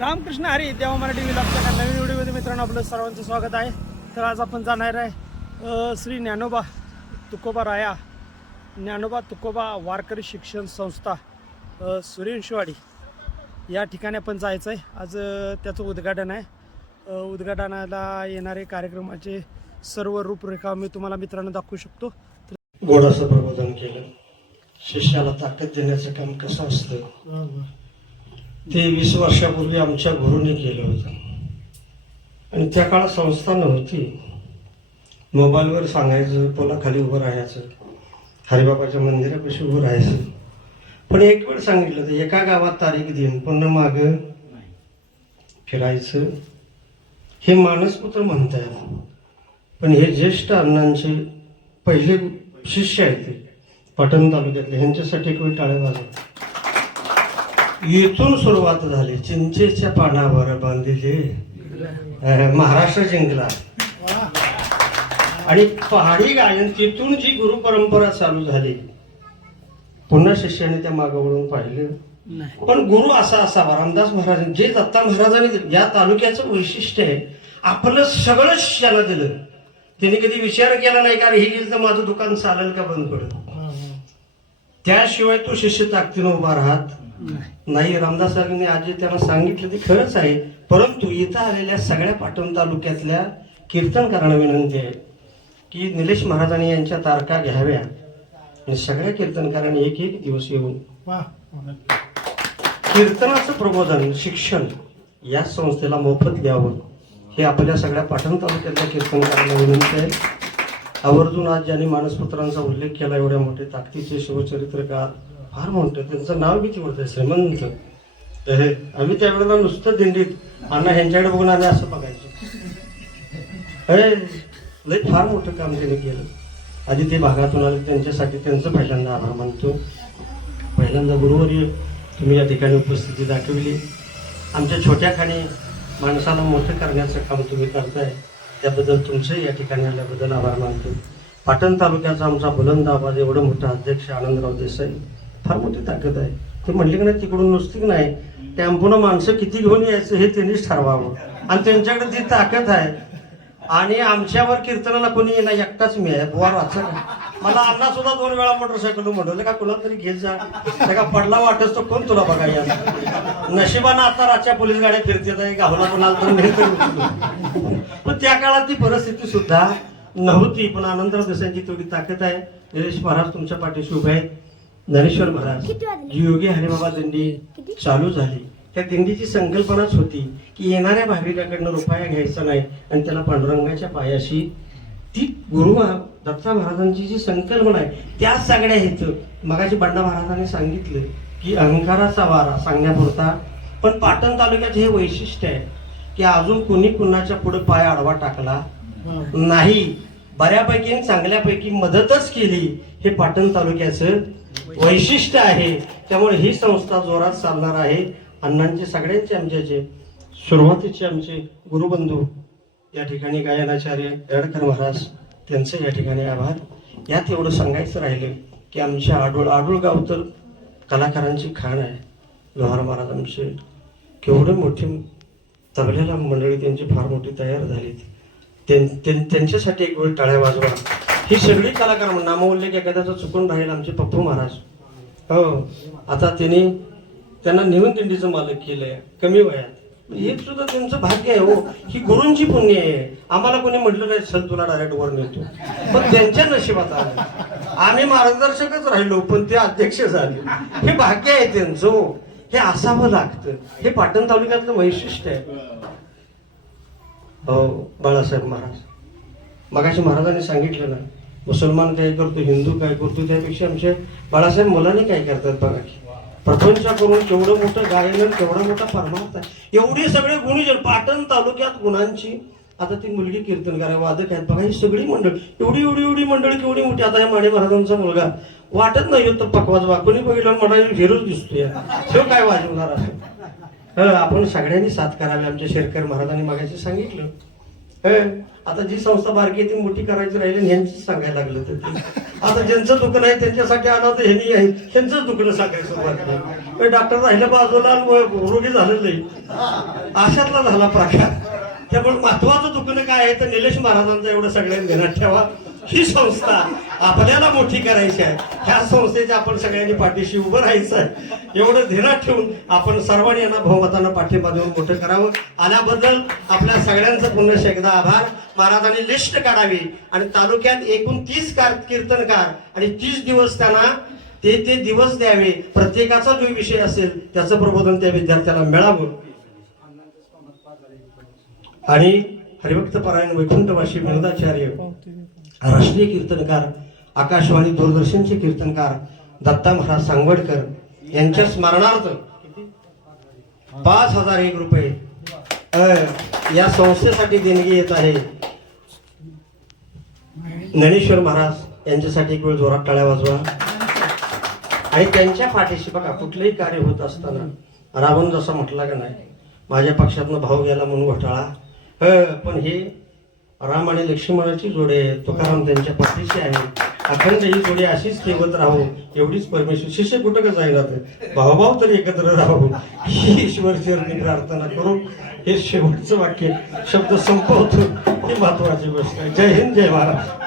रामकृष्ण हरी देवा मराठी विलासच्या नवीन व्हिडिओमध्ये मित्रांनो आपलं सर्वांचं स्वागत आहे. तर आज आपण जाणार आहे श्री ज्ञानोबा तुकोबा राया ज्ञानोबा तुकोबा वारकरी शिक्षण संस्था सूर्यवंशवाडी या ठिकाणी आपण जायचं आहे. आज त्याचं उद्घाटन आहे. उद्घाटनाला येणारे कार्यक्रमाचे सर्व रूपरेखा मी तुम्हाला मित्रांनो दाखवू शकतो. गोडाचं प्रबोधन केलं. शिष्याला ताकद देण्याचं काम कसं असतं? ते वीस वर्षापूर्वी आमच्या गुरुने केलं होतं. आणि त्या काळात संस्था नव्हती. मोबाईलवर सांगायचं पोलाखाली उभं राहायचं हरिबाबाच्या मंदिरापाशी उभं राहायचं. पण एक वेळ सांगितलं तर एका गावात तारीख देऊन पुन्हा मागं फिरायचं. हे मानसपुत्र म्हणतात पण हे ज्येष्ठ अण्णांचे पहिले शिष्य आहेत ते पाटण तालुक्यातले. ह्यांच्यासाठी एक वेळ वाजवतात येथून सुरुवात झाली. चिंचेच्या पानावर बांधलेले महाराष्ट्र जिंकला. आणि पहाडी गायन तिथून जी गुरु परंपरा चालू झाली पुन्हा शिष्याने त्या मागं वळून पाहिलं. पण गुरु असा असावा. रामदास महाराज जे दत्ता महाराजांनी या तालुक्याचं वैशिष्ट्य आहे आपलं सगळं शिष्याला दिलं. त्यांनी कधी विचार केला नाही का हे गेलं तर माझं दुकान चालेल का बंद पडेल? त्याशिवाय तो शिष्य ताकदीनं उभा राहत नाही नाही रामदासांनी आज त्यांना सांगितलं ते खरंच आहे. परंतु इथं आलेल्या सगळ्या पाटण तालुक्यातल्या कीर्तनकारांना विनंती आहे की निलेश महाराजांनी यांच्या तारखा घ्याव्या. आणि सगळ्या कीर्तनकारांनी एक एक दिवस येऊन कीर्तनाचं प्रबोधन शिक्षण या संस्थेला मोफत द्यावं हे आपल्या सगळ्या पाटण तालुक्यातल्या कीर्तनकारांना विनंती आहे. आवर्जून आज ज्यांनी मानसपुत्रांचा उल्लेख केला एवढ्या मोठे ताकदीचे शिवचरित्रकार फार मोठं. त्यांचं नाव किती मोठं आहे? श्रीमंत. तर हे आम्ही त्यावेळेला नुसतं दिंडीत अण्णा ह्यांच्याकडे बघून आम्ही असं बघायचो. हे लय फार मोठं काम त्यांनी केलं. आधी ते भागातून आले त्यांच्यासाठी त्यांचं पहिल्यांदा आभार मानतो. पहिल्यांदा गुरुवर्य तुम्ही या ठिकाणी उपस्थिती दाखवली. आमच्या छोट्या खाणी माणसाला मोठं करण्याचं काम तुम्ही करताय. त्याबद्दल तुमचंही या ठिकाणी आल्याबद्दल आभार मानतो. पाटण तालुक्याचा आमचा बुलंद आवाज एवढं मोठा अध्यक्ष आनंदराव देसाई. फार मोठी ताकद आहे. ते म्हणले की नाही तिकडून नुसती नाही टॅम्पोनं माणसं किती घेऊन यायचं हे त्यांनीच ठरवावं. आणि त्यांच्याकडे ती ताकद आहे. आणि आमच्यावर कीर्तनाला कोणी येणार एकटाच मी आहे. बुवा वाचा मला अण्णा सुद्धा दोन वेळा मोटरसायकल म्हणलं का कुणा तरी घेत जा. त्या का पडला वाटस तो कोण तुला बघा या नशिबानं आता रातच्या पोलीस गाड्या फिरतात आहे गावला कोणाला तर नाही तर पण त्या काळात ती परिस्थिती सुद्धा नव्हती पण आनंदराव देसाईंची तेवढी ताकद आहे. निलेश महाराज तुमच्या पाठीशी उभे आहेत. ज्ञानेश्वर महाराज जी योगी हरिबाबा दिंडी चालू झाली. त्या दिंडीची संकल्पनाच होती की येणाऱ्या भाविकाकडनं रुपया घ्यायचा नाही आणि त्याला पांडुरंगाच्या पायाशी ती गुरु महा- दत्ता महाराजांची जी संकल्पना आहे त्या सगळ्या हेतू. मगाशी बंडा महाराजांनी सांगितलं की अहंकाराचा वारा सांगण्यापुरता पण पाटण तालुक्यात हे वैशिष्ट्य आहे की अजून कुणी कुणाच्या पुढे पाय आडवा टाकला नाही. बऱ्यापैकी आणि चांगल्यापैकी मदतच केली हे पाटण तालुक्याचं वैशिष्ट्य आहे. त्यामुळे ही संस्था जोरात चालणार आहे. अण्णांचे सगळ्यांचे आमच्याचे सुरुवातीचे आमचे गुरुबंधू या ठिकाणी गायनाचार्य येडकर महाराज त्यांचे या ठिकाणी आभार. यात एवढं सांगायचं राहिलं की आमच्या आडोळ आडोळ गाव तर कलाकारांची खाण आहे. लोहार महाराज आमचे केवढे मोठी तबल्याला मंडळी त्यांची फार मोठी तयार झालीत. त्यां- त्यां- त्यांच्यासाठी एक वेळ टाळ्या वाजवा. ही सगळी कलाकार म्हणून नामोल्लेख एखाद्याचा चुकून राहील आमचे पप्पू महाराज. हो. आता त्यांनी त्यांना निवून दिंडीचं मालक केलंय कमी वयात. हे सुद्धा त्यांचं भाग्य आहे हो. ही गुरूंची पुण्य आहे. आम्हाला कोणी म्हटलं नाही चल तुला डायरेक्ट वर नेतो. पण त्यांच्या नशिबात आलं. आम्ही मार्गदर्शकच राहिलो पण ते अध्यक्ष झाले. हे भाग्य आहे त्यांचं हो. हे असावं लागतं. हे पाटण तालुक्यातलं वैशिष्ट्य आहे. हो बाळासाहेब महाराज. मगाशी महाराजांनी सांगितलं ना मुसलमान काय करतो हिंदू काय करतो त्यापेक्षा आमच्या बाळासाहेब मुलाने काय करतात बघा की. प्रपंच करून केवढं मोठं गायन आणि केवढा मोठा परमार्थ आहे. एवढे सगळे गुणीजन पाटण तालुक्यात गुणांची. आता ती मुलगी कीर्तनकार आहे, वादक आहेत. बघा ही सगळी मंडळ. एवढी एवढी एवढी मंडळी केवढी मोठी. आता या माने महाराजांचा मुलगा. वाटत नाही तर पकवाज कोणी बघितलं म्हणा झेरूच दिसतोय. तो काय वाजवणार असं आपण सगळ्यांनी साथ करावी आमच्या शेरकर महाराजांनी मागायचं सांगितलं. आता जी संस्था बारकी आहे ती मोठी करायची राहिली यांचीच सांगायला लागलं तर. आता ज्यांचं दुकान आहे त्यांच्यासाठी होतं ह्यांनी आहे. ह्यांचंच दुकान सांगायला सुरुवात केली डॉक्टर राहिलं बाजूला रोगी झालेलं नाही. अशातला झाला प्रकार त्यामुळे महत्वाचं दुकान काय आहे तर निलेश महाराजांचं एवढं सगळ्यांनी ध्यानात ठेवा. ही संस्था आपल्याला मोठी करायची आहे. ह्या संस्थेच्या आपण सगळ्यांनी पाठीशी उभं राहायचं आहे. एवढं ध्यानात ठेवून आपण सर्वांनी यांना बहुमतांना पाठिंबा देऊन मोठं करावं. आल्याबद्दल आपल्या सगळ्यांचं पुन्हा एकदा आभार. महाराजांनी लिस्ट काढावी आणि तालुक्यात एकूण तीस कार कीर्तनकार आणि तीस दिवस त्यांना ते ते दिवस द्यावे. प्रत्येकाचा जो विषय असेल त्याचं प्रबोधन त्या विद्यार्थ्याला मिळावं. आणि हरिभक्त परायण वैकुंठवासी विनोदाचार्य राष्ट्रीय कीर्तनकार आकाशवाणी दूरदर्शनचे कीर्तनकार दत्ता महाराज सांगवडकर यांच्या स्मरणार्थ पाच हजार एक रुपये या संस्थेसाठी देणगी येत आहे. ज्ञानेश्वर महाराज यांच्यासाठी एक वेळ जोरात टाळ्या वाजवा. आणि त्यांच्या पाठीशी बघा कुठलंही कार्य होत असताना रावण जसा म्हटला का नाही माझ्या पक्षातनं भाऊ गेला म्हणून घोटाळा. पण हे राम आणि लक्ष्मणाची जोडे तुकाराम त्यांच्या पाठीशी आहे. अखंडही थोडी अशीच ठेवत राहू एवढीच परमेश्वर शिष्य कुठं का आहे जातं भावभाव तरी एकत्र राहू ही ईश्वर चरणी प्रार्थना करू हे शेवटचं वाक्य शब्द संपवतो. ही महत्वाची गोष्ट आहे. जय हिंद जय महाराष्ट्र.